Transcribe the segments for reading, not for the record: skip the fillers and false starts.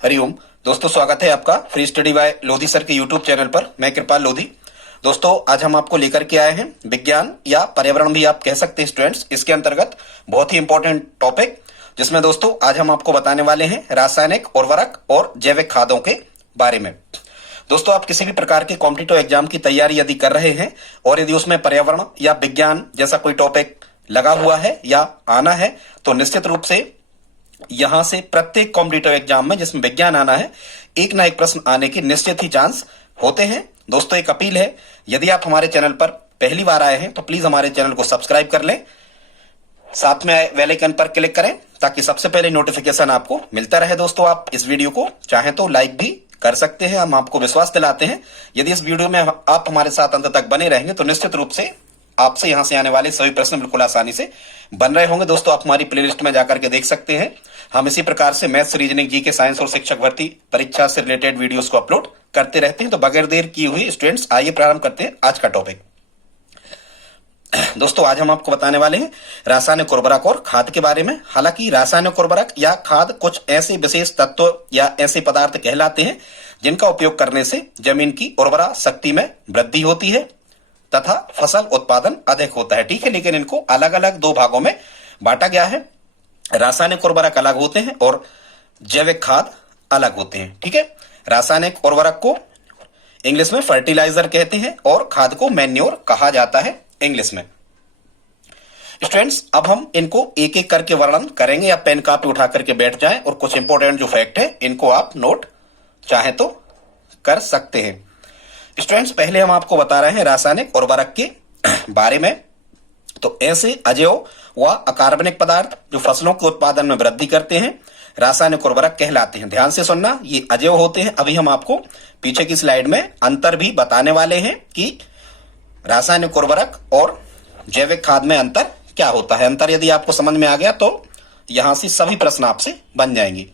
हरिओम दोस्तों, स्वागत है आपका free study bye Lodhi sir के यूट्यूब चैनल पर। मैं कृपाल लोधी। दोस्तों, आज हम आपको लेकर के आए हैं विज्ञान या पर्यावरण भी आप कह सकते हैं स्टूडेंट्स। इसके अंतर्गत बहुत ही इंपॉर्टेंट टॉपिक, जिसमें दोस्तों आज हम आपको बताने वाले हैं रासायनिक उर्वरक और जैविक खादों के बारे में। दोस्तों, आप किसी भी प्रकार के कॉम्पिटिटिव एग्जाम की तैयारी यदि कर रहे हैं और यदि उसमें पर्यावरण या विज्ञान जैसा कोई टॉपिक लगा हुआ है या आना है, तो निश्चित रूप से यहां से प्रत्येक कॉम्पिटिटिव एग्जाम में जिसमें विज्ञान आना है, एक ना एक प्रश्न आने के निश्चित ही चांस होते हैं। दोस्तों, एक अपील है, यदि आप हमारे चैनल पर पहली बार आए हैं तो प्लीज हमारे चैनल को सब्सक्राइब कर लें, साथ में बेल आइकन पर क्लिक करें ताकि सबसे पहले नोटिफिकेशन आपको मिलता रहे। दोस्तों, आप इस वीडियो को चाहें तो लाइक भी कर सकते हैं। हम आपको विश्वास दिलाते हैं यदि इस वीडियो में आप हमारे साथ अंत तक बने रहेंगे तो निश्चित रूप से आपसे यहां से आने वाले सभी प्रश्न बिल्कुल आसानी से बन रहे होंगे। दोस्तों, आप हमारी प्लेलिस्ट में जाकर के देख सकते हैं। हम इसी प्रकार से मैथ्स, रीजनिंग, जीके, साइंस और शिक्षक भर्ती परीक्षा से रिलेटेड वीडियोस को अपलोड करते रहते हैं। तो बगैर देर किए हुए स्टूडेंट्स, आइए प्रारंभ करते हैं आज का टॉपिक। दोस्तों, आज हम आपको बताने वाले हैं रासायनिक उर्वरक और खाद के बारे में। हालांकि रासायनिक उर्वरक या खाद कुछ ऐसे विशेष तत्व या ऐसे पदार्थ कहलाते हैं जिनका उपयोग करने से जमीन की उर्वरा शक्ति में वृद्धि होती है तथा फसल उत्पादन अधिक होता है। ठीक है, लेकिन इनको अलग अलग दो भागों में बांटा गया है। रासायनिक उर्वरक अलग होते हैं और जैविक खाद अलग होते हैं। ठीक है, रासायनिक उर्वरक को इंग्लिश में फर्टिलाइजर कहते हैं और खाद को मैन्योर कहा जाता है इंग्लिश में। स्टूडेंट्स, अब हम इनको एक एक करके वर्णन करेंगे। या पेन कापी उठा करके बैठ जाएं और कुछ इंपॉर्टेंट जो फैक्ट है इनको आप नोट चाहे तो कर सकते हैं। स्टूडेंट्स, पहले हम आपको बता रहे हैं रासायनिक उर्वरक के बारे में। तो ऐसे अजैव व अकार्बनिक पदार्थ जो फसलों के उत्पादन में वृद्धि करते हैं रासायनिक उर्वरक कहलाते हैं। ध्यान से सुनना, ये अजैव होते हैं। अभी हम आपको पीछे की स्लाइड में अंतर भी बताने वाले हैं कि रासायनिक उर्वरक और जैविक खाद में अंतर क्या होता है। अंतर यदि आपको समझ में आ गया तो यहां से सभी प्रश्न आपसे बन जाएंगे।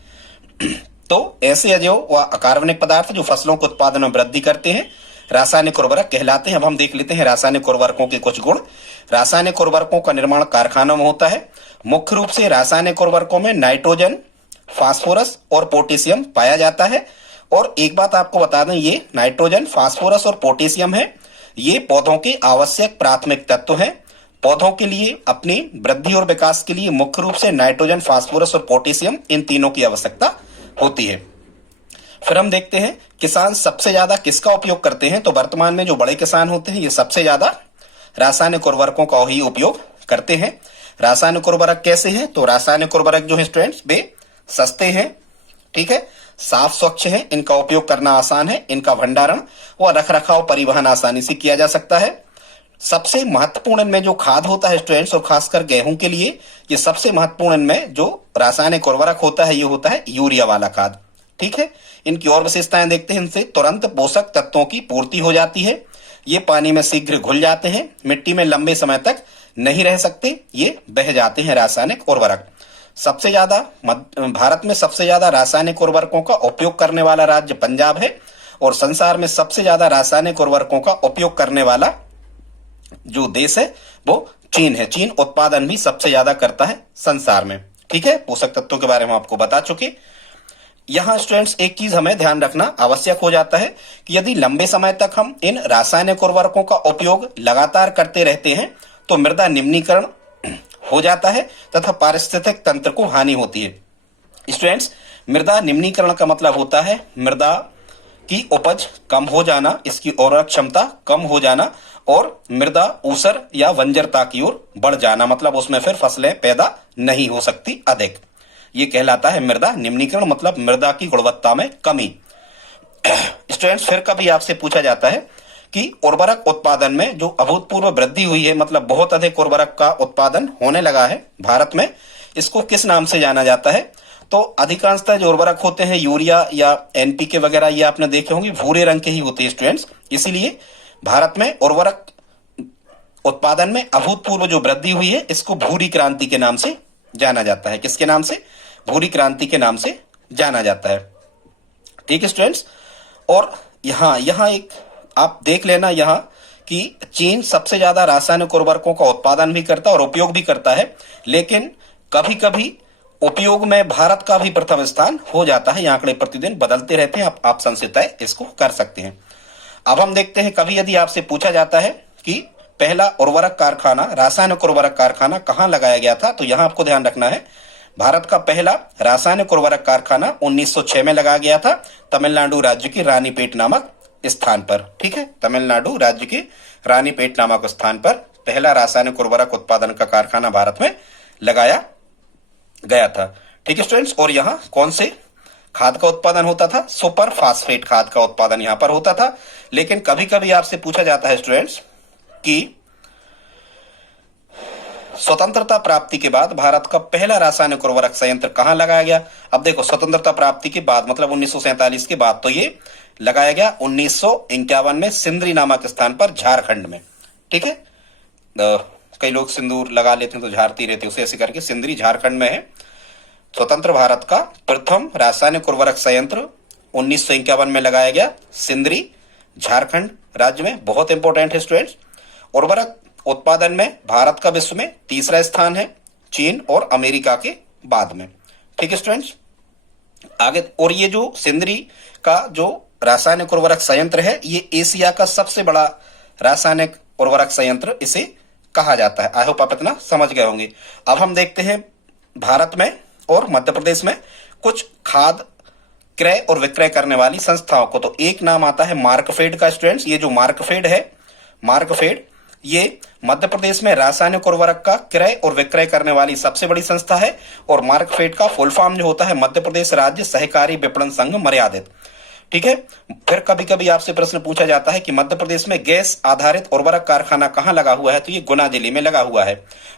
तो ऐसे अजैव व अकार्बनिक पदार्थ जो फसलों के उत्पादन में वृद्धि करते हैं रासायनिक उर्वरक कहलाते हैं। अब हम देख लेते हैं रासायनिक उर्वरकों के कुछ गुण। रासायनिक उर्वरकों का निर्माण कारखानों में होता है। मुख्य रूप से रासायनिक उर्वरकों में नाइट्रोजन, फास्फोरस और पोटेशियम पाया जाता है। और एक बात आपको बता दें, ये नाइट्रोजन, फास्फोरस और पोटेशियम है, ये पौधों के आवश्यक प्राथमिक तत्व हैं। पौधों के लिए अपनी वृद्धि और विकास के लिए मुख्य रूप से नाइट्रोजन, फास्फोरस और पोटेशियम, इन तीनों की आवश्यकता होती है। फिर हम देखते हैं किसान सबसे ज्यादा किसका उपयोग करते हैं। तो वर्तमान में जो बड़े किसान होते हैं ये सबसे ज्यादा रासायनिक उर्वरकों का ही उपयोग करते हैं। रासायनिक उर्वरक कैसे हैं? तो रासायनिक उर्वरक जो है स्टूडेंट्स, वे सस्ते हैं, ठीक है, साफ स्वच्छ है, इनका उपयोग करना आसान है, इनका भंडारण व रखरखाव, परिवहन आसानी से किया जा सकता है। सबसे महत्वपूर्ण इनमें जो खाद होता है स्टूडेंट्स, और खासकर गेहूं के लिए ये सबसे महत्वपूर्ण इनमें जो रासायनिक उर्वरक होता है ये होता है यूरिया वाला खाद। ठीक है, इनकी और विशेषताएं देखते हैं। इनसे तुरंत पोषक तत्वों की पूर्ति हो जाती है, ये पानी में शीघ्र घुल जाते हैं, मिट्टी में लंबे समय तक नहीं रह सकते, ये बह जाते हैं रासायनिक उर्वरक। सबसे ज्यादा भारत में सबसे ज्यादा रासायनिक उर्वरकों का उपयोग करने वाला राज्य पंजाब है और संसार में सबसे ज्यादा रासायनिक उर्वरकों का उपयोग करने वाला जो देश है वो चीन है। चीन उत्पादन भी सबसे ज्यादा करता है संसार में। ठीक है, पोषक तत्वों के बारे में आपको बता चुके। यहां स्टूडेंट्स एक चीज हमें ध्यान रखना आवश्यक हो जाता है कि यदि लंबे समय तक हम इन रासायनिक उर्वरकों का उपयोग लगातार करते रहते हैं तो मृदा निम्नीकरण हो जाता है तथा पारिस्थितिक तंत्र को हानि होती है। स्टूडेंट्स, मृदा निम्नीकरण का मतलब होता है मृदा की उपज कम हो जाना, इसकी उर्वरक क्षमता कम हो जाना और मृदा ऊसर या बंजरता की ओर बढ़ जाना, मतलब उसमें फिर फसलें पैदा नहीं हो सकती अधिक। ये कहलाता है मृदा निम्नीकरण, मतलब मृदा की गुणवत्ता में कमी। स्टूडेंट्स, फिर कभी आपसे पूछा जाता है कि उर्वरक उत्पादन में जो अभूतपूर्व वृद्धि हुई है, मतलब बहुत अधिक उर्वरक का उत्पादन होने लगा है भारत में, इसको किस नाम से जाना जाता है? तो अधिकांशतः जो उर्वरक होते हैं यूरिया या एनपीके वगैरह, ये आपने देखे होंगे भूरे रंग के ही होते हैं स्टूडेंट्स। इसीलिए भारत में उर्वरक उत्पादन में अभूतपूर्व जो वृद्धि हुई है इसको भूरी क्रांति के नाम से जाना जाता है। किसके नाम से? भूरी क्रांति के नाम से जाना जाता है। ठीक है स्टूडेंट्स, और यहां एक आप देख लेना यहां कि चीन सबसे ज्यादा रासायनिक उर्वरकों का उत्पादन भी करता है और उपयोग भी करता है, लेकिन कभी कभी उपयोग में भारत का भी प्रथम स्थान हो जाता है। ये आंकड़े प्रतिदिन बदलते रहते हैं, आप ऑप्शन से तय इसको कर सकते हैं। अब हम देखते हैं, कभी यदि आपसे पूछा जाता है कि पहला उर्वरक कारखाना, रासायनिक उर्वरक कारखाना कहाँ लगाया गया था, तो यहां आपको ध्यान रखना है भारत का पहला रासायनिक उर्वरक कारखाना 1906 में लगाया गया था, तमिलनाडु राज्य की रानीपेट नामक स्थान पर। ठीक है, तमिलनाडु राज्य के रानीपेट नामक स्थान पर पहला रासायनिक उर्वरक उत्पादन का कारखाना भारत में लगाया गया था। ठीक है स्टूडेंट्स, और यहाँ कौन से खाद का उत्पादन होता था? सुपर फास्फेट खाद का उत्पादन यहाँ पर होता था। लेकिन कभी कभी आपसे पूछा जाता है स्टूडेंट्स कि स्वतंत्रता प्राप्ति के बाद भारत का पहला रासायनिक उर्वरक संयंत्र कहां लगाया गया? अब देखो, स्वतंत्रता प्राप्ति के बाद मतलब 1947 के बाद, तो ये लगाया गया 1951 में सिंदरी नामक स्थान पर, झारखंड में। ठीक है, कई लोग सिंदूर लगा लेते हैं तो झारती रहते, उसे ऐसे करके सिंदरी झारखंड में है। स्वतंत्र भारत का प्रथम रासायनिक उर्वरक संयंत्र 1951 में लगाया गया, सिंदरी झारखंड राज्य में। बहुत इंपॉर्टेंट है स्टूडेंट्स। उर्वरक उत्पादन में भारत का विश्व में तीसरा स्थान है, चीन और अमेरिका के बाद में। ठीक है स्टूडेंट्स, आगे, और ये जो सिंदरी का जो रासायनिक उर्वरक संयंत्र है, ये एशिया का सबसे बड़ा रासायनिक उर्वरक संयंत्र इसे कहा जाता है। आई होप आप इतना समझ गए होंगे। अब हम देखते हैं भारत में और मध्य प्रदेश में कुछ खाद क्रय और विक्रय करने वाली संस्थाओं को। तो एक नाम आता है मार्कफेड का स्टूडेंट्स। ये जो मार्कफेड है, मार्कफेड, ये मध्य प्रदेश में रासायनिक उर्वरक का क्रय और विक्रय करने वाली सबसे बड़ी संस्था है। और मार्कफेड का फुल फॉर्म जो होता है मध्य प्रदेश राज्य सहकारी विपणन संघ मर्यादित। ठीक है, फिर कभी कभी आपसे प्रश्न पूछा जाता है कि मध्य प्रदेश में गैस आधारित उर्वरक कारखाना कहां लगा हुआ है, तो ये गुना जिले में लगा हुआ है।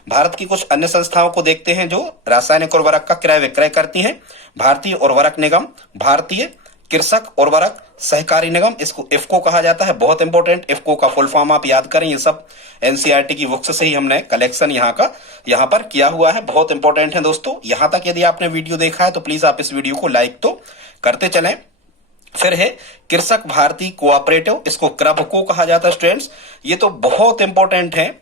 भारत की कुछ अन्य संस्थाओं को देखते हैं जो रासायनिक उर्वरक का क्रय विक्रय करती हैं। भारतीय उर्वरक निगम, भारतीय कृषक उर्वरक सहकारी निगम, इसको इफ्को कहा जाता है। बहुत इंपॉर्टेंट, इफ्को का फुल फॉर्म आप याद करें, ये सब एनसीईआरटी की बुक्स से ही हमने कलेक्शन यहाँ पर किया हुआ है। बहुत इंपॉर्टेंट है दोस्तों। यहां तक यदि आपने वीडियो देखा है तो प्लीज आप इस वीडियो को लाइक तो करते चलें। फिर है कृषक भारती कोऑपरेटिव, इसको क्रभको कहा जाता है स्टूडेंट्स। ये तो बहुत इंपॉर्टेंट है,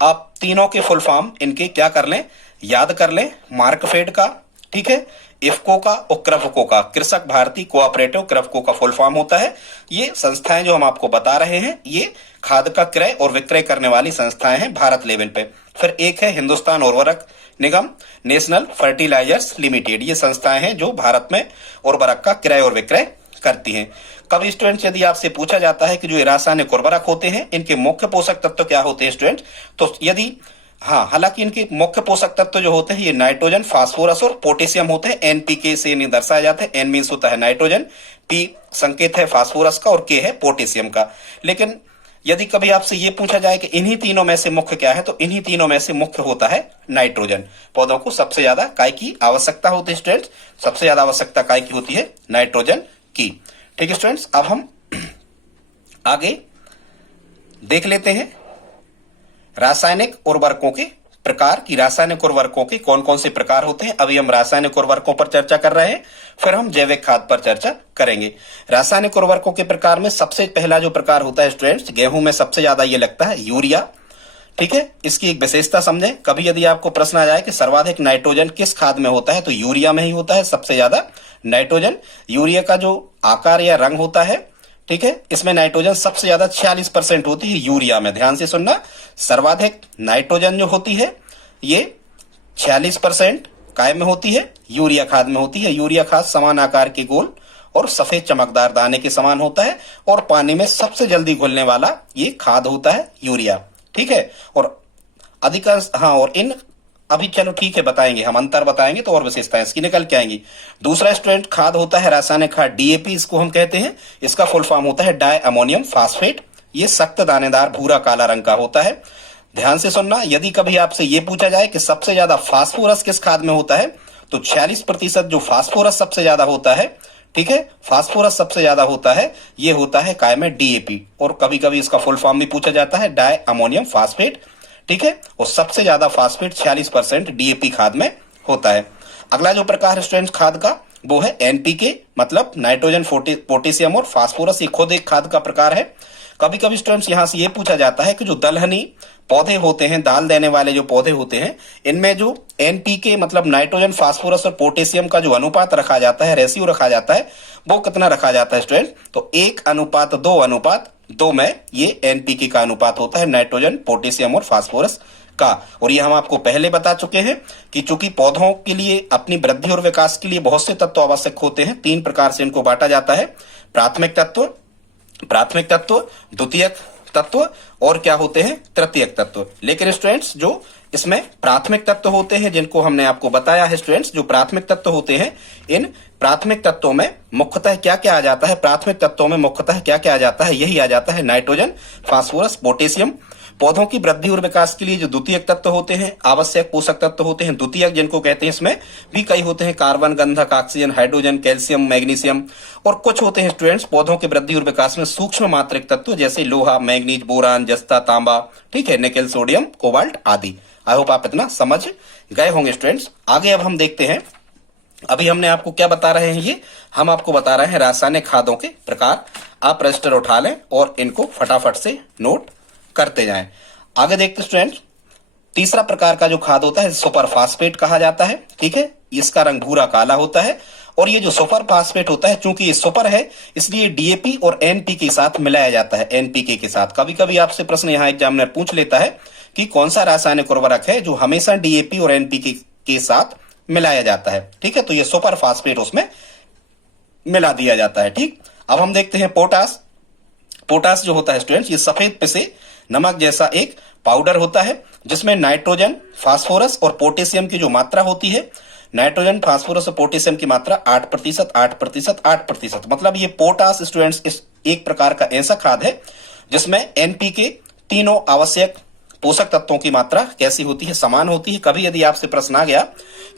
आप तीनों के फुल फॉर्म इनके क्या कर लें, याद कर लें। मार्कफेड का, ठीक है, इफ्को का और क्रभको का, कृषक भारती कोऑपरेटिव क्रभको का फुल फॉर्म होता है। ये संस्थाएं जो हम आपको बता रहे हैं, ये खाद का क्रय और विक्रय करने वाली संस्थाएं हैं भारत लेवल पे। फिर एक है हिंदुस्तान उर्वरक निगम, नेशनल फर्टिलाइजर्स लिमिटेड। ये संस्थाएं हैं जो भारत में उर्वरक का क्रय और विक्रय करती हैं। कभी स्टूडेंट्स यदि आपसे पूछा जाता है कि जो रासायनिक उर्वरक होते हैं, इनके मुख्य पोषक तत्व क्या होते हैं स्टूडेंट, तो यदि हालांकि इनके मुख्य पोषक तत्व जो होते हैं ये नाइट्रोजन, फास्फोरस और पोटेशियम होते हैं। एनपीके से इन्हें दर्शाया जाता है। एन मीन्स होता है नाइट्रोजन, पी संकेत है फास्फोरस का और के है पोटेशियम का। लेकिन यदि कभी आपसे ये पूछा जाए कि इन्हीं तीनों में से मुख्य क्या है, तो इन्हीं तीनों में से मुख्य होता है नाइट्रोजन। पौधों को सबसे ज्यादा काय की आवश्यकता होती है स्टूडेंट्स, सबसे ज्यादा आवश्यकता काय की होती है, नाइट्रोजन की। ठीक है स्टूडेंट्स, अब हम आगे देख लेते हैं रासायनिक उर्वरकों के प्रकार की। रासायनिक उर्वरकों के कौन कौन से प्रकार होते हैं। अभी हम रासायनिक उर्वरकों पर चर्चा कर रहे हैं, फिर हम जैविक खाद पर चर्चा करेंगे। रासायनिक उर्वरकों के प्रकार में सबसे पहला जो प्रकार होता है स्टूडेंट्स, गेहूं में सबसे ज्यादा ये लगता है यूरिया। ठीक है, इसकी एक विशेषता समझें। कभी यदि आपको प्रश्न आ जाए कि सर्वाधिक नाइट्रोजन किस खाद में होता है, तो यूरिया में ही होता है सबसे ज्यादा नाइट्रोजन। यूरिया का जो आकार या रंग होता है, ठीक है, इसमें नाइट्रोजन सबसे ज्यादा 46% होती है यूरिया में। ध्यान से सुनना, सर्वाधिक नाइट्रोजन जो होती है ये 46% काय में होती है, यूरिया खाद में होती है। यूरिया खाद समान आकार के गोल और सफेद चमकदार दाने के समान होता है और पानी में सबसे जल्दी घुलने वाला ये खाद होता है यूरिया। ठीक है, और अधिकांश और इन अभी चलो ठीक है बताएंगे, हम अंतर बताएंगे तो और विशेषताएं इसकी निकल के आएंगी। दूसरा स्टूडेंट खाद होता है रासायनिक खाद डीएपी, इसको हम कहते हैं। इसका फुल फॉर्म होता है डाई अमोनियम फास्फेट। ये सख्त दानेदार भूरा काला रंग का होता है। ध्यान से सुनना, यदि कभी आपसे ये पूछा जाए कि सबसे ज्यादा फास्फोरस किस खाद में होता है, तो 46% जो फास्फोरस सबसे ज्यादा होता है, ठीक है, फास्फोरस सबसे ज्यादा होता है, ये होता है काय में डीएपी। और कभी कभी इसका फुल फॉर्म भी पूछा जाता है डाई अमोनियम फास्फेट। ठीक है, और सबसे ज्यादा फास्फेट 46% डीएपी खाद में होता है। अगला जो प्रकार है स्टूडेंट्स खाद का, वो है एनपीके, मतलब नाइट्रोजन, पोटेशियम और फास्फोरस। ये खुद एक खाद का प्रकार है। कभी कभी स्टूडेंट्स यहां से ये पूछा जाता है कि जो दलहनी पौधे होते हैं, दाल देने वाले जो पौधे होते हैं, इनमें जो एनपीके मतलब नाइट्रोजन, फास्फोरस और पोटेशियम का जो अनुपात रखा जाता है, रेशियो रखा जाता है, वो कितना रखा जाता है स्टूडेंट? तो 1:2:2 में ये एनपीके का अनुपात होता है, नाइट्रोजन, पोटेशियम और फास्फोरस का। और ये हम आपको पहले बता चुके हैं कि चूंकि पौधों के लिए अपनी वृद्धि और विकास के लिए बहुत से तत्व आवश्यक होते हैं, 3 प्रकार से इनको बांटा जाता है, प्राथमिक तत्व, द्वितीयक तत्व और क्या होते हैं? तृतीयक तत्व। लेकिन स्टूडेंट्स जो इसमें प्राथमिक तत्व होते हैं, जिनको हमने आपको बताया है स्टूडेंट्स, जो प्राथमिक तत्व होते हैं, इन प्राथमिक तत्वों में मुख्यतः क्या क्या आ जाता है? प्राथमिक तत्वों में मुख्यतः क्या क्या आ जाता है? यही आ जाता है नाइट्रोजन, फास्फोरस, पोटेशियम। पौधों की वृद्धि और विकास के लिए जो द्वितीयक तत्व होते हैं, आवश्यक पोषक तत्व होते हैं, द्वितीयक जिनको कहते हैं, इसमें भी कई होते हैं, कार्बन, गंधक, ऑक्सीजन, हाइड्रोजन, कैल्शियम, मैग्नीशियम। और कुछ होते हैं स्टूडेंट्स पौधों की वृद्धि और विकास में सूक्ष्म मात्रिक तत्व, जैसे लोहा, मैग्नीज, बोरान, जस्ता, तांबा, ठीक है, निकेल, सोडियम, कोबाल्ट आदि। आई होप आप इतना समझ गए होंगे स्टूडेंट्स। आगे अब हम देखते हैं, अभी हमने आपको क्या बता रहे हैं, ये हम आपको बता रहे हैं रासायनिक खादों के प्रकार। आप रजिस्टर उठा लें और इनको फटाफट से नोट करते जाएं। आगे देखते स्टूडेंट, तीसरा प्रकार का जो खाद होता है सुपर फास्फेट कहा जाता है, ठीक है। इसका रंग भूरा काला होता है और ये जो सुपर फास्फेट होता है, चूंकि ये सुपर है इसलिए डीएपी और एनपीके के साथ मिलाया जाता है, एनपीके के साथ। कभी कभी आपसे प्रश्न यहाँ एग्जामिनर पूछ लेता है कि कौन सा रासायनिक उर्वरक है जो हमेशा डीएपी और एनपीके के साथ मिलाया जाता है, ठीक है। तो ये सुपर फास्फेट उसमें मिला दिया जाता है, ठीक। अब हम देखते हैं पोटास। पोटास जो होता है स्टूडेंट्स, ये सफेद पिसे नमक जैसा एक पाउडर होता है, जिसमें नाइट्रोजन, फास्फोरस और पोटेशियम की जो मात्रा होती है, नाइट्रोजन, फास्फोरस और पोटेशियम की मात्रा 8%, 8%, 8%। मतलब ये पोटास स्टूडेंट्स इस एक प्रकार का ऐसा खाद है जिसमें एनपीके, तीनों आवश्यक पोषक तत्वों की मात्रा कैसी होती है? समान होती है। कभी यदि आपसे प्रश्न आ गया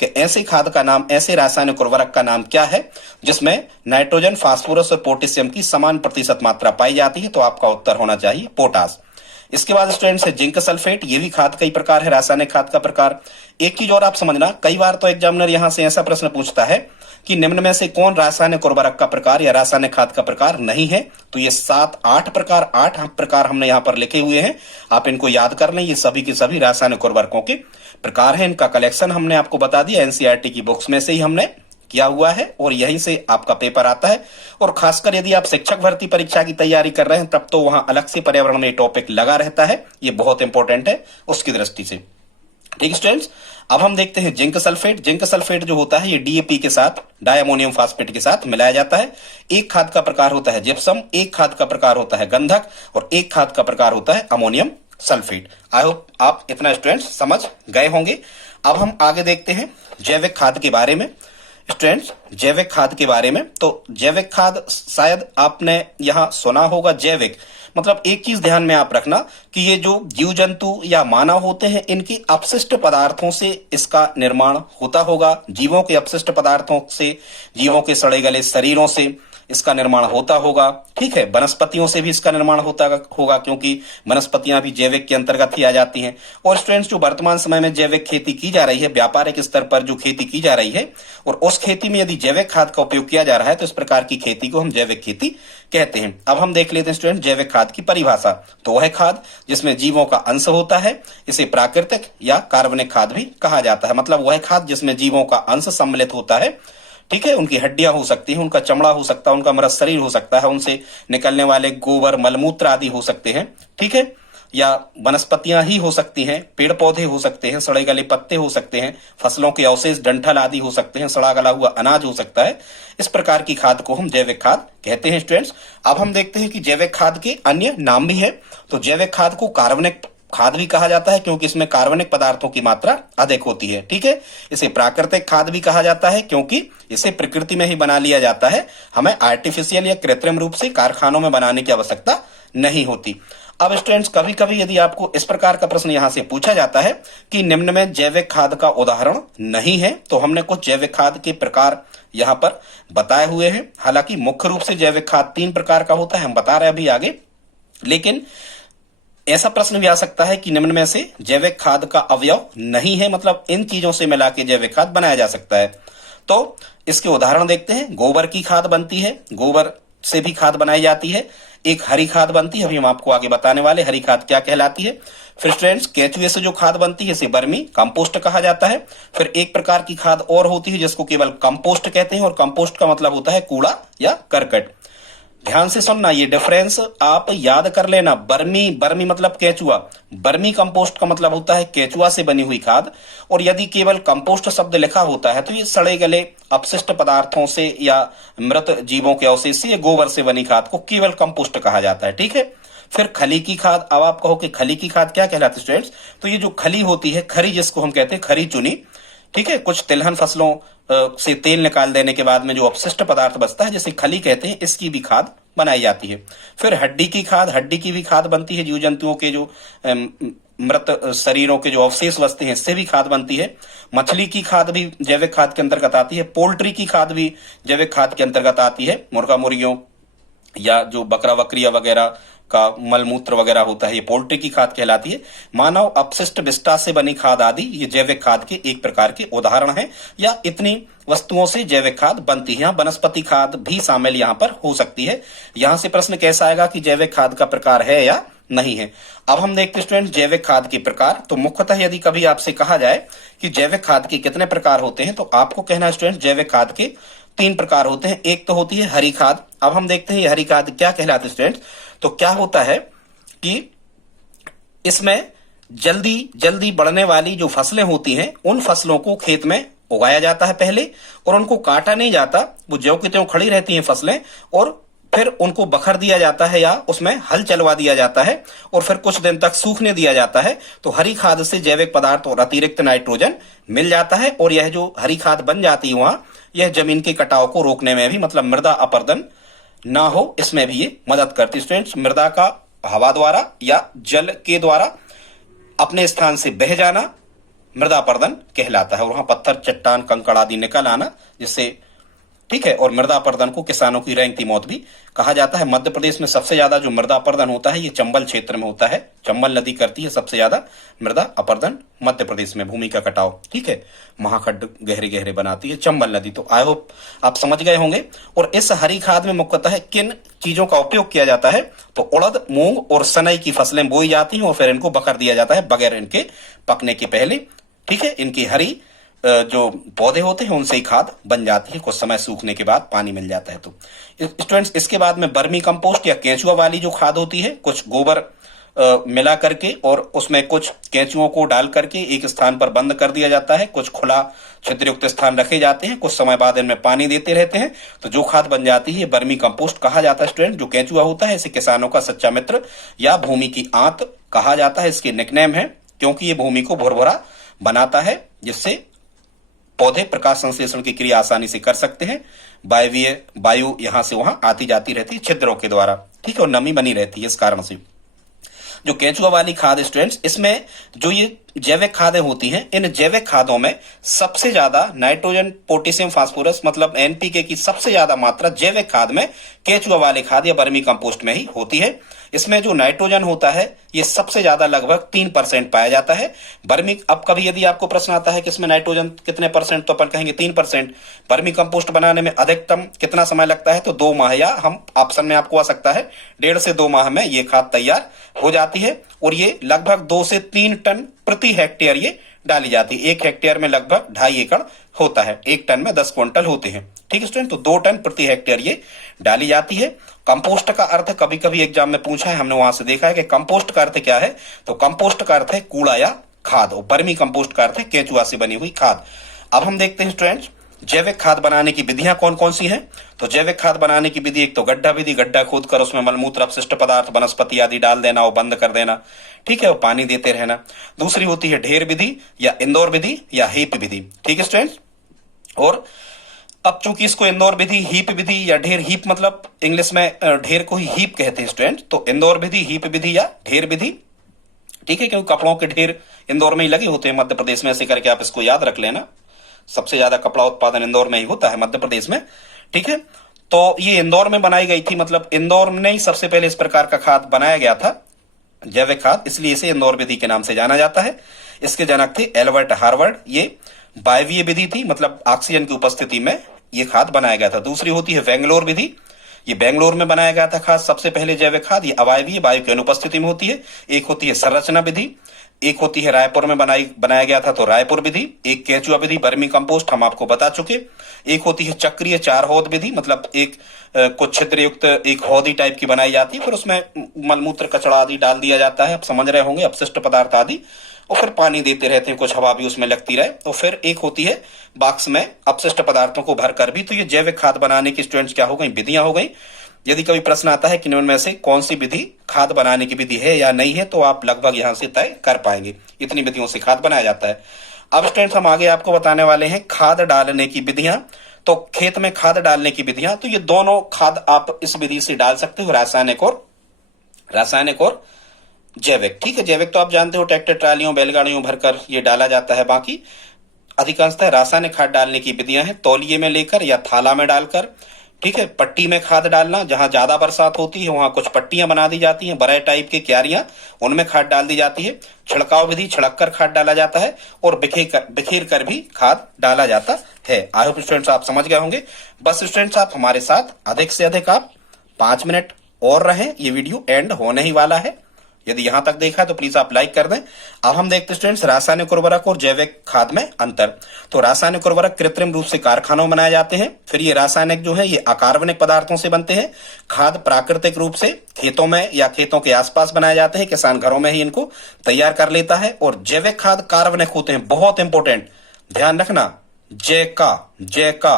कि ऐसे खाद का नाम, ऐसे रासायनिक उर्वरक का नाम क्या है जिसमें नाइट्रोजन, फास्फोरस और पोटेशियम की समान प्रतिशत मात्रा पाई जाती है, तो आपका उत्तर होना चाहिए पोटास। इसके बाद स्टूडेंट्स है जिंक सल्फेट। ये भी खाद कई प्रकार है, रासायनिक खाद का प्रकार। एक चीज और आप समझना, कई बार तो एग्जामिनर यहां से ऐसा प्रश्न पूछता है कि निम्न में से कौन रासायनिक उर्वरक का प्रकार या रासायनिक खाद का प्रकार नहीं है? तो ये 7-8 प्रकार, 8 प्रकार हमने यहां पर लिखे हुए हैं, आप इनको याद कर लें। ये सभी के सभी रासायनिक उर्वरकों के प्रकार हैं। इनका कलेक्शन हमने आपको बता दिया, एनसीईआरटी की बुक्स में से ही हमने किया हुआ है और यहीं से आपका पेपर आता है। और खासकर यदि आप शिक्षक भर्ती परीक्षा की तैयारी कर रहे हैं तब तो वहां अलग से पर्यावरण में टॉपिक लगा रहता है, ये बहुत इंपॉर्टेंट है उसकी दृष्टि से, ठीक स्टूडेंट्स। अब हम देखते हैं जिंक सल्फेट। जिंक सल्फेट जो होता है ये डीएपी के साथ, डायमोनियम फास्फेट के साथ मिलाया जाता है। एक खाद का प्रकार होता है जिप्सम, एक खाद का प्रकार होता है गंधक और एक खाद का प्रकार होता है अमोनियम सल्फेट। आई होप आप इतना स्टूडेंट्स समझ गए होंगे। अब हम आगे देखते हैं जैविक खाद के बारे में। स्टूडेंट्स जैविक खाद के बारे में, तो जैविक खाद शायद आपने यहां सुना होगा। जैविक मतलब एक चीज ध्यान में आप रखना कि ये जो जीव जंतु या मानव होते हैं, इनकी अपशिष्ट पदार्थों से इसका निर्माण होता होगा। जीवों के अपशिष्ट पदार्थों से, जीवों के सड़े गले शरीरों से इसका निर्माण होता होगा, ठीक है। वनस्पतियों से भी इसका निर्माण होता होगा, क्योंकि वनस्पतियां भी जैविक के अंतर्गत ही आ जाती हैं। और स्टूडेंट्स जो वर्तमान समय में जैविक खेती की जा रही है, व्यापारिक स्तर पर जो खेती की जा रही है, और उस खेती में यदि जैविक खाद का उपयोग किया जा रहा है तो इस प्रकार की खेती को हम जैविक खेती कहते हैं। अब हम देख लेते हैं स्टूडेंट जैविक खाद की परिभाषा। तो वह खाद जिसमें जीवों का अंश होता है, इसे प्राकृतिक या कार्बनिक खाद भी कहा जाता है। मतलब वह खाद जिसमें जीवों का अंश सम्मिलित होता है, ठीक है। उनकी हड्डियां हो सकती हैं, उनका चमड़ा हो सकता है, उनका मृत शरीर हो सकता है, उनसे निकलने वाले गोबर, मलमूत्र आदि हो सकते हैं, ठीक है। या वनस्पतियां ही हो सकती हैं, पेड़ पौधे हो सकते हैं, सड़े गले पत्ते हो सकते हैं, फसलों के अवशेष, डंठल आदि हो सकते हैं, सड़ा गला हुआ अनाज हो सकता है। इस प्रकार की खाद को हम जैविक खाद कहते हैं स्टूडेंट्स। अब हम देखते हैं कि जैविक खाद के अन्य नाम भी है। तो जैविक खाद को कार्बनिक खाद भी कहा जाता है, क्योंकि इसमें कार्बनिक पदार्थों की मात्रा अधिक होती है, ठीक है। इसे प्राकृतिक खाद भी कहा जाता है, क्योंकि इसे प्रकृति में ही बना लिया जाता है, हमें आर्टिफिशियल या कृत्रिम रूप से कारखानों में बनाने की आवश्यकता नहीं होती। अब स्टूडेंट्स कभी कभी यदि आपको इस प्रकार का प्रश्न यहां से पूछा जाता है कि निम्न में जैविक खाद का उदाहरण नहीं है, तो हमने कुछ जैविक खाद के प्रकार यहां पर बताए हुए हैं। हालांकि मुख्य रूप से जैविक खाद 3 प्रकार का होता है, हम बता रहे हैं अभी आगे। लेकिन ऐसा प्रश्न भी आ सकता है कि निम्न में से जैविक खाद का अवयव नहीं है, मतलब इन चीजों से मिला के जैविक खाद बनाया जा सकता है। तो इसके उदाहरण देखते हैं। गोबर की खाद बनती है, गोबर से भी खाद बनाई जाती है। एक हरी खाद बनती है, अभी हम आपको आगे बताने वाले हरी खाद क्या कहलाती है। फिर स्टूडेंट्स केचुए से जो खाद बनती है इसे वर्मी कंपोस्ट कहा जाता है। फिर एक प्रकार की खाद और होती है जिसको केवल कंपोस्ट कहते हैं, और कंपोस्ट का मतलब होता है कूड़ा या करकट। ध्यान से सुनना, ये डिफरेंस आप याद कर लेना। बर्मी, बर्मी मतलब केचुआ, बर्मी कंपोस्ट का मतलब होता है केचुआ से बनी हुई खाद। और यदि केवल कंपोस्ट शब्द लिखा होता है तो ये सड़े गले अपशिष्ट पदार्थों से या मृत जीवों के अवशेष से या गोबर से बनी खाद को केवल कंपोस्ट कहा जाता है। ठीक है। फिर खली की खाद। अब आप कहो कि खली की खाद क्या कहलाती है स्टूडेंट्स, तो ये जो खली होती है, खरी जिसको हम कहते हैं खरी चुनी, ठीक है, कुछ तिलहन फसलों से तेल निकाल देने के बाद में जो अपशिष्ट पदार्थ बचता है जिसे खली कहते हैं, इसकी भी खाद बनाई जाती है। फिर हड्डी की खाद, हड्डी की भी खाद बनती है, जीव जंतुओं के जो मृत शरीरों के जो अवशेष बचते हैं इससे भी खाद बनती है। मछली की खाद भी जैविक खाद के अंतर्गत आती है। पोल्ट्री की खाद भी जैविक खाद के अंतर्गत आती है। मुर्गा मुर्गियों या जो बकरा बकरिया वगैरह का मलमूत्र वगैरह होता है, ये पोल्ट्री की खाद कहलाती है। मानव अपशिष्ट विष्टा से बनी खाद आदि ये जैविक खाद के एक प्रकार के उदाहरण हैं, या इतनी वस्तुओं से जैविक खाद बनती है। यहाँ वनस्पति खाद भी शामिल यहाँ पर हो सकती है। यहाँ से प्रश्न कैसा आएगा कि जैविक खाद का प्रकार है या नहीं है। अब हम देखते हैं स्टूडेंट जैविक खाद के प्रकार। तो मुख्यतः यदि कभी आपसे कहा जाए कि जैविक खाद के कितने प्रकार होते हैं, तो आपको कहना है स्टूडेंट जैविक खाद के 3 प्रकार होते हैं। एक तो होती है हरी खाद। अब हम देखते हैं ये हरी खाद क्या कहलाती है स्टूडेंट। तो क्या होता है कि इसमें जल्दी जल्दी बढ़ने वाली जो फसलें होती हैं उन फसलों को खेत में उगाया जाता है पहले, और उनको काटा नहीं जाता, वो ज्यों की त्यों खड़ी रहती हैं फसलें, और फिर उनको बखर दिया जाता है या उसमें हल चलवा दिया जाता है और फिर कुछ दिन तक सूखने दिया जाता है। तो हरी खाद से जैविक पदार्थ और अतिरिक्त नाइट्रोजन मिल जाता है, और यह जो हरी खाद बन जाती है वहां, यह जमीन के कटाव को रोकने में भी, मतलब मृदा अपरदन ना हो, इसमें भी ये मदद करती है। स्टूडेंट्स मृदा का हवा द्वारा या जल के द्वारा अपने स्थान से बह जाना मृदा अपरदन कहलाता है, और वहां पत्थर चट्टान कंकड़ आदि निकल आना जिससे, ठीक है, और मृदा अपरदन को किसानों की रेंगती मौत भी कहा जाता है। मध्य प्रदेश में सबसे ज्यादा जो मृदा अपरदन होता है ये चंबल क्षेत्र में होता है। चंबल नदी करती है सबसे ज्यादा मृदा अपरदन मध्य प्रदेश में, भूमि का कटाव, ठीक है, महाखड्ड गहरे गहरे बनाती है चंबल नदी। तो आई होप आप समझ गए होंगे। और इस हरी खाद में मुख्यतः किन चीजों का उपयोग किया जाता है, तो उड़द, मूंग और सनई की फसलें बोई जाती हैं और फिर इनको बखर दिया जाता है बगैर इनके पकने के पहले, ठीक है। इनकी हरी जो पौधे होते हैं उनसे ही खाद बन जाती है, कुछ समय सूखने के बाद पानी मिल जाता है। तो स्टूडेंट्स इसके बाद में बर्मी कंपोस्ट या केंचुआ वाली जो खाद होती है, कुछ गोबर मिला करके और उसमें कुछ केंचुओं को डाल करके एक स्थान पर बंद कर दिया जाता है, कुछ खुला छिद्रयुक्त स्थान रखे जाते हैं, कुछ समय बाद इनमें पानी देते रहते हैं, तो जो खाद बन जाती है बर्मी कंपोस्ट कहा जाता है। स्टूडेंट जो केंचुआ होता है इसे किसानों का सच्चा मित्र या भूमि की आंत कहा जाता है, इसके निकनेम है, क्योंकि ये भूमि को भुरभुरा बनाता है जिससे पौधे प्रकाश संश्लेषण की क्रिया आसानी से कर सकते हैं। वायवीय वायु यहां से वहां आती जाती रहती है छिद्रों के द्वारा, ठीक है, और नमी बनी रहती है। इस कारण से जो केंचुआ वाली खाद स्टूडेंट्स, इसमें जो ये जैविक खादें होती हैं, इन जैविक खादों में सबसे ज्यादा नाइट्रोजन, पोटेशियम, फास्फोरस मतलब एनपीके की सबसे ज्यादा मात्रा जैविक खाद में केंचुआ वाले खाद या बर्मी कंपोस्ट में ही होती है। इसमें जो नाइट्रोजन होता है ये सबसे ज्यादा लगभग 3% पाया जाता है। बर्मी, अब कभी यदि आपको प्रश्न आता है कि इसमें नाइट्रोजन कितने परसेंट, तो अपन कहेंगे 3%। बर्मी कंपोस्ट बनाने में अधिकतम कितना समय लगता है, तो 2 माह, या हम ऑप्शन में आपको आ सकता है 1.5 से 2 माह में ये खाद तैयार हो जाती है, और ये लगभग 2 से 3 टन प्रति हेक्टेयर ये डाली जाती है। 1 हेक्टेयर में लगभग 2.5 एकड़ होता है, 1 टन में 10 क्विंटल होते हैं, ठीक है स्टूडेंट। तो 2 टन प्रति हेक्टेयर ये डाली जाती है। कंपोस्ट का अर्थ कभी कभी एग्जाम में पूछा है, हमने वहां से देखा है कि कंपोस्ट का अर्थ क्या है, तो कंपोस्ट का अर्थ है कूड़ा या खाद, और बर्मी कंपोस्ट का अर्थ है केंचुआ से बनी हुई खाद। अब हम देखते हैं स्टूडेंट्स जैविक खाद बनाने की विधियां कौन कौन सी हैं। तो जैविक खाद बनाने की विधि, एक तो गड्ढा विधि, गड्ढा खोद कर उसमें मलमूत्र, अपशिष्ट पदार्थ, वनस्पति आदि डाल देना और बंद कर देना, ठीक है, और पानी देते रहना। दूसरी होती है ढेर विधि या इंदौर विधि या हीप विधि, ठीक है स्टूडेंट्स। और अब चूंकि इसको इंदौर विधि, हीप विधि या ढेर, हीप मतलब इंग्लिश में ढेर को ही हीप कहते हैं स्टूडेंट, तो इंदौर विधि, हीप विधि या ढेर विधि, ठीक है, क्योंकि कपड़ों के ढेर इंदौर में ही लगे होते हैं मध्य प्रदेश में, ऐसे करके आप इसको याद रख लेना। सबसे ज्यादा कपड़ा उत्पादन इंदौर में ही होता है मध्य प्रदेश में, ठीक है। तो ये इंदौर में बनाई गई थी, मतलब इंदौर में ही सबसे पहले इस प्रकार का खाद बनाया गया था, जैविक खाद, इसलिए इसे इंदौर विधि के नाम से जाना जाता है। इसके जनक थे एल्बर्ट हार्वर्ड। ये वायवीय विधि थी, मतलब ऑक्सीजन की उपस्थिति में ये खाद बनाया गया था। दूसरी होती है बेंगलोर विधि, ये बेंगलोर में बनाया गया था खाद सबसे पहले जैविक खाद। ये अवायवीय वायु की अनुपस्थिति में होती है। एक होती है संरचना विधि, एक होती है रायपुर में बनाया गया था तो रायपुर विधि, एक केंचुआ विधि वर्मी कंपोस्ट हम आपको बता चुके, एक होती है चक्रीय 4 हौद विधि, मतलब एक कुछ छिद्र युक्त एक हौदी टाइप की बनाई जाती है, फिर उसमें मलमूत्र कचड़ा आदि डाल दिया जाता है, आप समझ रहे होंगे, अपशिष्ट पदार्थ आदि, और फिर पानी देते रहते हैं, कुछ हवा भी उसमें लगती रहे। तो फिर एक होती है बॉक्स में अपशिष्ट पदार्थों को भर कर भी। तो ये जैविक खाद बनाने की स्टूडेंट्स क्या हो गई, विधियां हो गई। यदि कभी प्रश्न आता है कि निम्न में से कौन सी विधि खाद बनाने की विधि है या नहीं है, तो आप लगभग यहां से तय कर पाएंगे। इतनी विधियों से खाद बनाया जाता है। अब स्टूडेंट्स हम आगे आपको बताने वाले हैं खाद डालने की विधियां। तो खेत में खाद डालने की विधियां, तो ये दोनों खाद आप इस विधि से डाल सकते हो, रासायनिक और जैविक। ठीक है, जैविक तो आप जानते हो ट्रैक्टर ट्रालियों बैलगाड़ियों भरकर ये डाला जाता है। बाकी अधिकांशतः रासायनिक खाद डालने की विधियां हैं, तौलिए में लेकर या थाला में डालकर। ठीक है, पट्टी में खाद डालना, जहां ज्यादा बरसात होती है वहां कुछ पट्टियां बना दी जाती हैं, बड़े टाइप की क्यारियां, उनमें खाद डाल दी जाती है। छिड़काव विधि, छिड़क कर खाद डाला जाता है, और बिखेर कर भी खाद डाला जाता है। आई होप स्टूडेंट्स आप समझ गए होंगे। बस स्टूडेंट्स आप हमारे साथ अधिक से अधिक आप 5 मिनट और रहें, ये वीडियो एंड होने ही वाला है। यदि यहां तक देखा तो प्लीज आप लाइक कर दें। अब हम देखते स्टूडेंट्स रासायनिक उर्वरक और जैविक खाद में अंतर। तो रासायनिक उर्वरक कृत्रिम रूप से कारखानों में बनाए जाते हैं। फिर ये रासायनिक जो है ये अकार्बनिक पदार्थों से बनते हैं। खाद प्राकृतिक रूप से खेतों में या खेतों के आसपास बनाए जाते हैं, किसान घरों में ही इनको तैयार कर लेता है। और जैविक खाद कार्बनिक होते हैं, बहुत इंपॉर्टेंट ध्यान रखना, जैका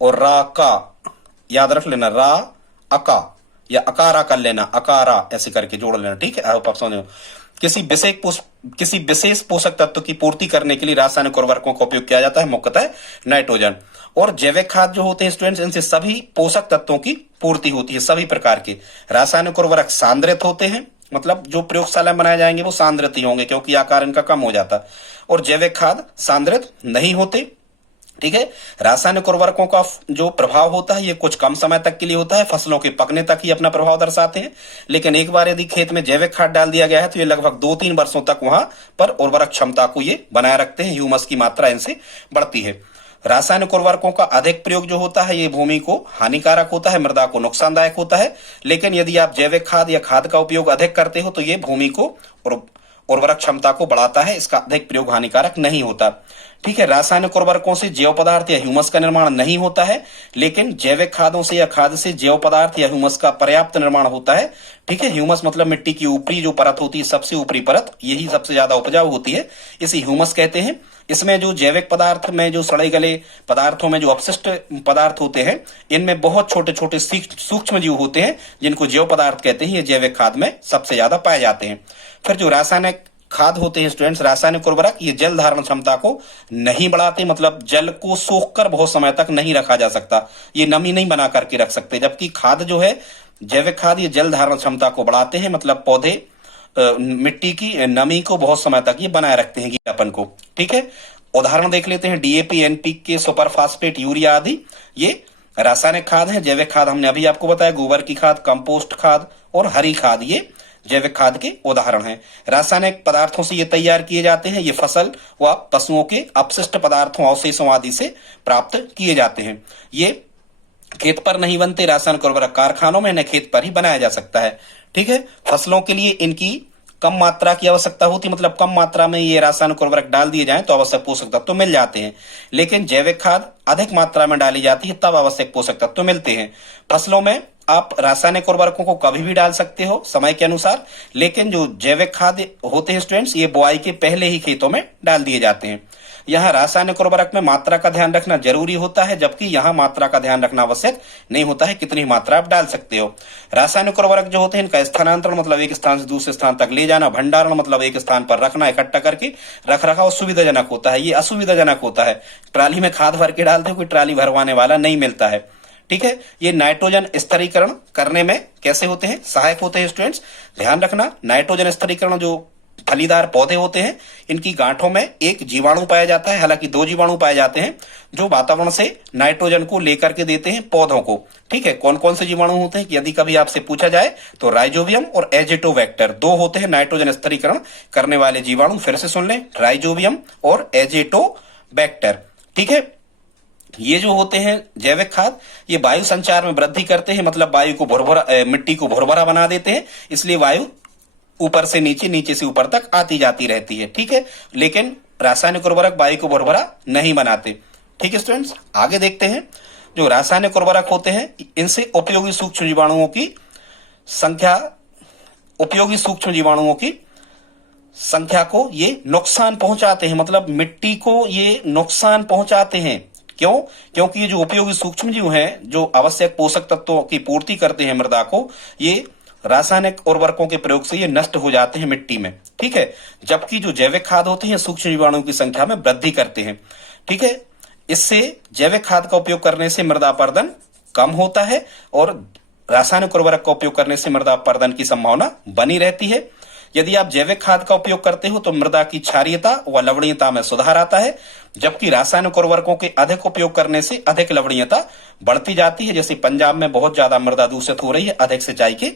और रा का याद रख लेना, रा अका या अकारा कर लेना, अकारा ऐसे करके जोड़ लेना। ठीक है, आई होप आप समझ हो। किसी विशेष पोषक तत्व की पूर्ति करने के लिए रासायनिक उर्वरकों का उपयोग किया जाता है, मुख्यतः नाइट्रोजन। और जैविक खाद जो होते हैं स्टूडेंट्स, इनसे सभी पोषक तत्वों की पूर्ति होती है, सभी प्रकार के। रासायनिक उर्वरक सांद्रित होते हैं, मतलब जो प्रयोगशाला में बनाए जाएंगे वो सांद्रित ही होंगे क्योंकि आकार इनका कम हो जाता। और जैविक खाद सांद्रित नहीं होते। ठीक है, रासायनिक उर्वरकों का जो प्रभाव होता है ये कुछ कम समय तक के लिए होता है, फसलों के पकने तक ही अपना प्रभाव दर्शाते हैं। लेकिन एक बार यदि खेत में जैविक खाद डाल दिया गया है तो ये लगभग 2-3 वर्षों तक वहां पर उर्वरक क्षमता को ये बनाए रखते हैं, ह्यूमस की मात्रा इनसे बढ़ती है। रासायनिक उर्वरकों का अधिक प्रयोग जो होता है ये भूमि को हानिकारक होता है, मृदा को नुकसानदायक होता है। लेकिन यदि आप जैविक खाद या खाद का उपयोग अधिक करते हो तो ये भूमि को उर्वरक क्षमता को बढ़ाता है, इसका अधिक प्रयोग हानिकारक नहीं होता। ठीक है, रासायनिक उर्वरकों से जैव पदार्थ या ह्यूमस का निर्माण नहीं होता है, लेकिन जैविक खादों से या खाद से जैव पदार्थ या ह्यूमस का पर्याप्त निर्माण होता है। ठीक है, ह्यूमस मतलब मिट्टी की ऊपरी जो परत होती है, सबसे ऊपरी परत, यही सबसे ज्यादा उपजाऊ होती है, इसे ह्यूमस कहते हैं। इसमें जो जैविक पदार्थ में जो सड़े गले पदार्थों में जो अपशिष्ट पदार्थ होते हैं, इनमें बहुत छोटे छोटे सूक्ष्म जीव होते हैं जिनको जैव पदार्थ कहते हैं, ये जैविक खाद में सबसे ज्यादा पाए जाते हैं। फिर जो रासायनिक खाद होते हैं स्टूडेंट्स, रासायनिक उर्वरक, ये जल धारण क्षमता को नहीं बढ़ाते, मतलब जल को सोखकर बहुत समय तक नहीं रखा जा सकता, ये नमी नहीं बना करके रख सकते। जबकि खाद जो है जैविक खाद ये जल धारण क्षमता को बढ़ाते हैं, मतलब पौधे मिट्टी की नमी को बहुत समय तक ये बनाए रखते हैं अपन को। ठीक है, उदाहरण देख लेते हैं, DAP, NPK, super phosphate, urea आदि ये रासायनिक खाद है। जैविक खाद हमने अभी आपको बताया, गोबर की खाद, कंपोस्ट खाद और हरी खाद, ये जैविक खाद के उदाहरण हैं। रासायनिक पदार्थों से ये तैयार किए जाते हैं, ये फसल व पशुओं के अपशिष्ट पदार्थों, अवशेषों आदि से प्राप्त किए जाते हैं। ये खेत पर नहीं बनते, रासायनिक उर्वरक कारखानों में, इन्हें खेत पर ही बनाया जा सकता है। ठीक है, फसलों के लिए इनकी कम मात्रा की आवश्यकता होती, मतलब कम मात्रा में ये रासायनिक उर्वरक डाल दिए जाएं तो आवश्यक पोषक तत्व तो मिल जाते हैं। लेकिन जैविक खाद अधिक मात्रा में डाली जाती है तब आवश्यक पोषक तत्व तो मिलते हैं। फसलों में आप रासायनिक उर्वरकों को कभी भी डाल सकते हो समय के अनुसार, लेकिन जो जैविक खाद होते हैं स्टूडेंट्स, ये बुआई के पहले ही खेतों में डाल दिए जाते हैं। यहाँ रासायनिक उर्वरक में मात्रा का ध्यान रखना जरूरी होता है, जबकि यहाँ मात्रा का ध्यान रखना आवश्यक नहीं होता है, कितनी मात्रा आप डाल सकते हो। रासायनिक उर्वरक जो होते हैं इनका स्थानांतरण मतलब एक स्थान से दूसरे स्थान तक ले जाना, भंडारण मतलब एक स्थान पर रखना, इकट्ठा करके रख रखाव सुविधाजनक होता है, ये असुविधाजनक होता है। ट्राली में खाद भर के डालते हो, कोई ट्राली भरवाने वाला नहीं मिलता है। ठीक है, ये नाइट्रोजन स्थिरीकरण करने में कैसे होते हैं, सहायक होते हैं स्टूडेंट्स, ध्यान रखना। नाइट्रोजन स्थिरीकरण जो फलीदार पौधे होते हैं, इनकी गांठों में एक जीवाणु पाया जाता है, हालांकि 2 जीवाणु पाए जाते हैं जो वातावरण से नाइट्रोजन को लेकर के देते हैं पौधों को। ठीक है, कौन कौन से जीवाणु होते हैं, यदि कभी आपसे पूछा जाए तो राइजोबियम और एजेटोबैक्टर 2 होते हैं नाइट्रोजन स्थिरीकरण करने वाले जीवाणु। फिर से सुन लें, राइजोबियम और एजेटोबैक्टर। ठीक है, ये जो होते हैं जैविक खाद, ये वायु संचार में वृद्धि करते हैं, मतलब वायु को भुरभुरा, मिट्टी को भुरभुरा बना देते हैं, इसलिए वायु ऊपर से नीचे, नीचे से ऊपर तक आती जाती रहती है। ठीक है, लेकिन रासायनिक उर्वरक वायु को भुरभुरा नहीं बनाते। ठीक है स्टूडेंट्स, आगे देखते हैं। जो रासायनिक उर्वरक होते हैं, इनसे उपयोगी सूक्ष्म जीवाणुओं की संख्या, उपयोगी सूक्ष्म जीवाणुओं की संख्या को ये नुकसान पहुंचाते हैं, मतलब मिट्टी को ये नुकसान पहुंचाते हैं। क्यों? क्योंकि ये जो उपयोगी सूक्ष्म जीव हैं, जो आवश्यक पोषक तत्वों की पूर्ति करते हैं मृदा को, ये रासायनिक उर्वरकों के प्रयोग से ये नष्ट हो जाते हैं मिट्टी में। ठीक है, जबकि जो जैविक खाद होते हैं सूक्ष्म जीवाणुओं की संख्या में वृद्धि करते हैं। ठीक है, इससे जैविक खाद का उपयोग करने से मृदा अपरदन कम होता है और रासायनिक उर्वरक का उपयोग करने से मृदा अपरदन की संभावना बनी रहती है। यदि आप जैविक खाद का उपयोग करते हो तो मृदा की क्षारीयता व लवणीयता में सुधार आता है, जबकि रासायनिक उर्वरकों के अधिक उपयोग करने से अधिक लवणीयता बढ़ती जाती है। जैसे पंजाब में बहुत ज्यादा मृदा दूषित हो रही है अधिक सिंचाई के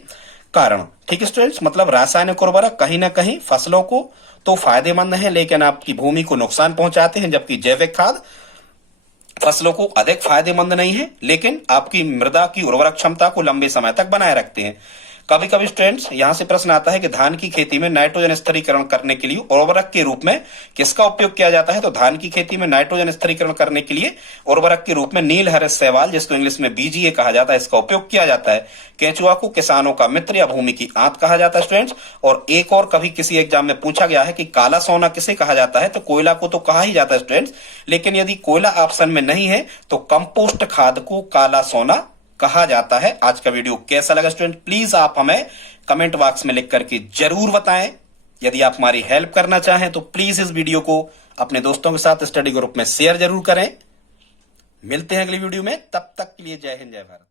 कारण। ठीक है स्टूडेंट्स, मतलब रासायनिक उर्वरक कहीं ना कहीं फसलों को तो फायदेमंद है, लेकिन आपकी भूमि को नुकसान पहुंचाते हैं, जबकि जैविक खाद फसलों को अधिक फायदेमंद नहीं है, लेकिन आपकी मृदा की उर्वरक क्षमता को लंबे समय तक बनाए रखते हैं। कभी कभी स्टूडेंट्स यहां से प्रश्न आता है कि धान की खेती में नाइट्रोजन स्थिरीकरण करने के लिए उर्वरक के रूप में किसका उपयोग किया जाता है? तो धान की खेती में नाइट्रोजन स्थिरीकरण करने के लिए उर्वरक के रूप में नील हरित शैवाल, जिसको इंग्लिश में बीजीए कहा जाता है, इसका उपयोग किया जाता है। केंचुआ को किसानों का मित्र या भूमि की आंत कहा जाता है स्टूडेंट्स। और एक और कभी किसी एग्जाम में पूछा गया है कि काला सोना किसे कहा जाता है? तो कोयला को तो कहा ही जाता है स्टूडेंट्स, लेकिन यदि कोयला ऑप्शन में नहीं है तो कंपोस्ट खाद को काला सोना कहा जाता है। आज का वीडियो कैसा लगा स्टूडेंट, प्लीज आप हमें कमेंट बॉक्स में लिख करके जरूर बताएं। यदि आप हमारी हेल्प करना चाहें तो प्लीज इस वीडियो को अपने दोस्तों के साथ स्टडी ग्रुप में शेयर जरूर करें। मिलते हैं अगली वीडियो में, तब तक के लिए जय हिंद जय भारत।